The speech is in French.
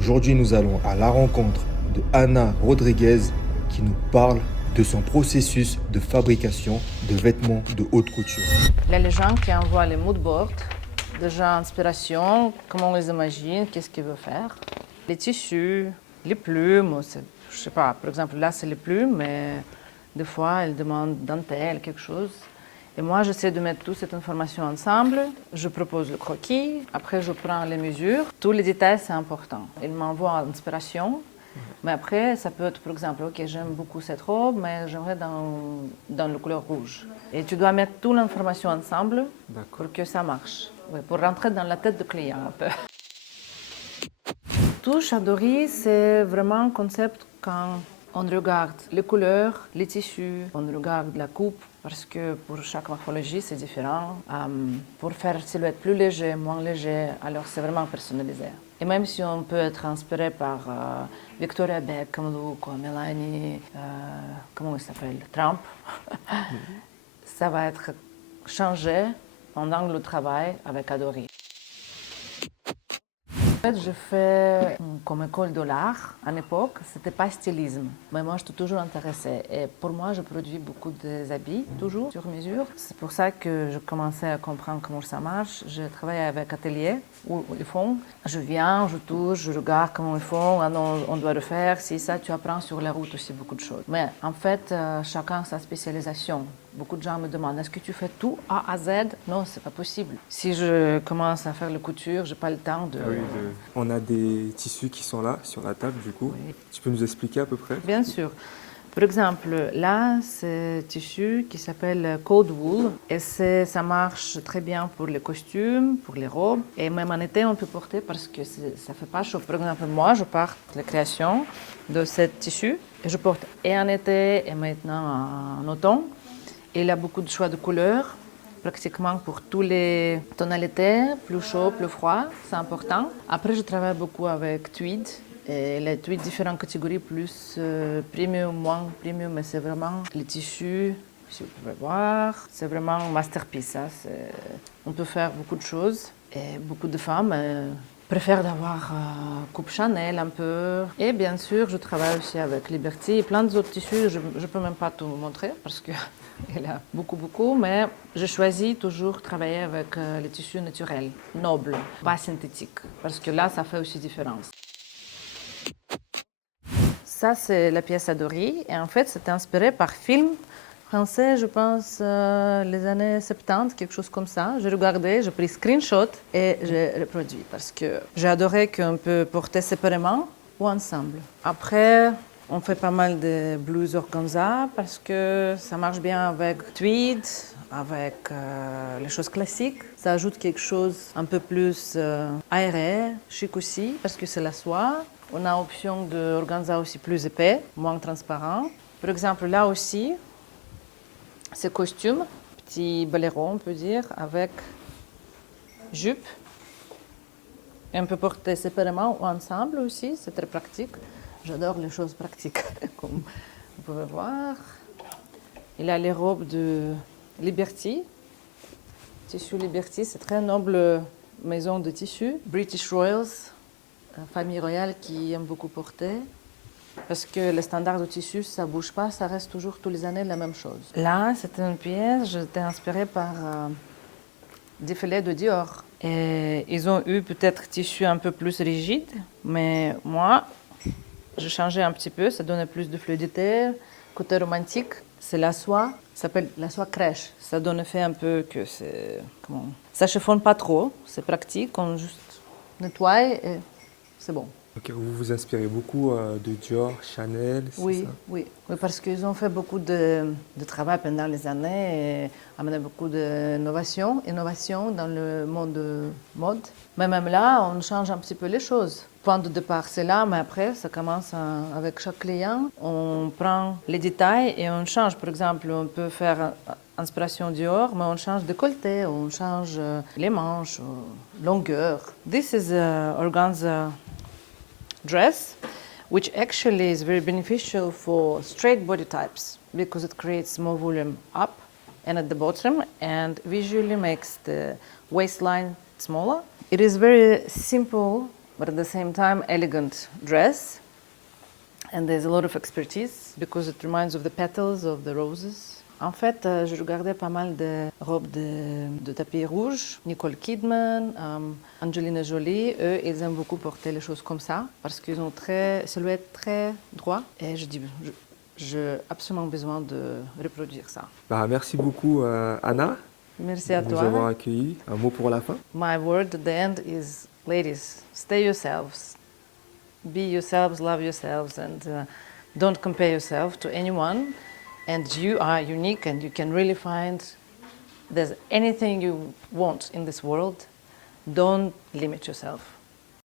Aujourd'hui, nous allons à la rencontre de Ana Rodriguez qui nous parle de son processus de fabrication de vêtements de haute couture. Il y a les gens qui envoient les moodboards, déjà inspiration, comment on les imagine, qu'est-ce qu'ils veulent faire. Les tissus, les plumes, je sais pas, par exemple là c'est les plumes, mais des fois elles demandent dentelle, quelque chose. Et moi j'essaie de mettre toute cette information ensemble, je propose le croquis, après je prends les mesures, tous les détails c'est important. Ils m'envoient l'inspiration. Mais après, ça peut être, par exemple, ok, j'aime beaucoup cette robe, mais j'aimerais dans le couleur rouge. Et tu dois mettre toute l'information ensemble pour que ça marche, ouais, pour rentrer dans la tête du client un peu. Touche à Dory, c'est vraiment un concept quand on regarde les couleurs, les tissus, on regarde la coupe, parce que pour chaque morphologie, c'est différent. Pour faire silhouette plus léger, moins léger, alors c'est vraiment personnalisé. Et même si on peut être inspiré par Victoria Beckham, Look, Melanie, comment il s'appelle, Trump, ça va être changé pendant le travail avec Adori. En fait, je fais comme école de l'art. À l'époque, c'était pas stylisme, mais moi, je suis toujours intéressée. Et pour moi, je produis beaucoup d'habits, toujours sur mesure. C'est pour ça que je commençais à comprendre comment ça marche. Je travaille avec Atelier, où ils font. Je viens, je touche, je regarde comment ils font. Ah non, on doit le faire. Si ça, tu apprends sur la route aussi beaucoup de choses. Mais en fait, chacun a sa spécialisation. Beaucoup de gens me demandent, est-ce que tu fais tout A à Z? Non, c'est pas possible. Si je commence à faire la couture, j'ai pas le temps de... On a des tissus qui sont là, sur la table, du coup. Oui. Tu peux nous expliquer à peu près? Bien sûr. Par exemple, là, c'est un tissu qui s'appelle Code Wool. Et ça marche très bien pour les costumes, pour les robes. Et même en été, on peut porter parce que ça ne fait pas chaud. Par exemple, moi, je pars de la création de ce tissu. Et je porte et en été et maintenant en automne. Et il a beaucoup de choix de couleurs, pratiquement pour toutes les tonalités, plus chaud, plus froid, c'est important. Après, je travaille beaucoup avec tweed. Et les tweeds, différentes catégories, plus premium, moins premium, mais c'est vraiment les tissus, si vous pouvez voir, c'est vraiment un masterpiece. Hein. On peut faire beaucoup de choses. Et beaucoup de femmes préfèrent d'avoir coupe Chanel un peu. Et bien sûr, je travaille aussi avec Liberty et plein d'autres tissus. Je ne peux même pas tout vous montrer parce que il y a beaucoup, mais je choisis toujours de travailler avec les tissus naturels, nobles, pas synthétiques, parce que là, ça fait aussi différence. Ça, c'est la pièce Adori, et en fait, c'était inspiré par film français, je pense, les années 70, quelque chose comme ça. J'ai regardé, j'ai pris screenshot et j'ai reproduit, parce que j'ai adoré qu'on peut porter séparément ou ensemble. Après, on fait pas mal de blouses organza parce que ça marche bien avec tweed, avec les choses classiques. Ça ajoute quelque chose un peu plus aéré, chic aussi, parce que c'est la soie. On a option d'organza aussi plus épais, moins transparent. Par exemple, là aussi, c'est costume, petit boléro, on peut dire, avec jupe. Et on peut porter séparément ou ensemble aussi, c'est très pratique. J'adore les choses pratiques, comme vous pouvez voir. Il a les robes de Liberty. Tissu Liberty, c'est très noble maison de tissu. British Royals, famille royale qui aime beaucoup porter. Parce que le standard de tissu, ça ne bouge pas, ça reste toujours tous les années la même chose. Là, c'est une pièce, j'étais inspirée par défilé de Dior. Et ils ont eu peut-être tissu un peu plus rigide, mais moi, j'ai changé un petit peu, ça donnait plus de fluidité. Côté romantique, c'est la soie, ça s'appelle la soie crèche. Ça donne effet un peu que c'est... Comment... Ça chiffonne pas trop, c'est pratique, on juste nettoie et c'est bon. Ok, vous vous inspirez beaucoup de Dior, Chanel, c'est Oui, ça? oui, parce qu'ils ont fait beaucoup de travail pendant les années et amené beaucoup d'innovation dans le monde de mode. Mais même là, on change un petit peu les choses. Point de départ, c'est là, mais après, ça commence avec chaque client. On prend les détails et on change. Par exemple, on peut faire inspiration Dior, mais on change décolleté, on change les manches, longueur. This is organza dress, which actually is very beneficial for straight body types because it creates more volume up and at the bottom and visually makes the waistline smaller. It is very simple but at the same time elegant dress. And there's a lot of expertise because it reminds of the petals of the roses. En fait, je regardais pas mal de robes de tapis rouge. Nicole Kidman, Angelina Jolie, eux, ils aiment beaucoup porter les choses comme ça parce qu'ils ont silhouette très droit. Et je dis, j'ai absolument besoin de reproduire ça. Bah, merci beaucoup, Anna, Merci à de nous toi. avoir accueillis. Un mot pour la fin? My word at the end is, ladies, stay yourselves. Be yourselves, love yourselves, and don't compare yourself to anyone. And you are unique, and you can really find there's anything you want in this world. Don't limit yourself.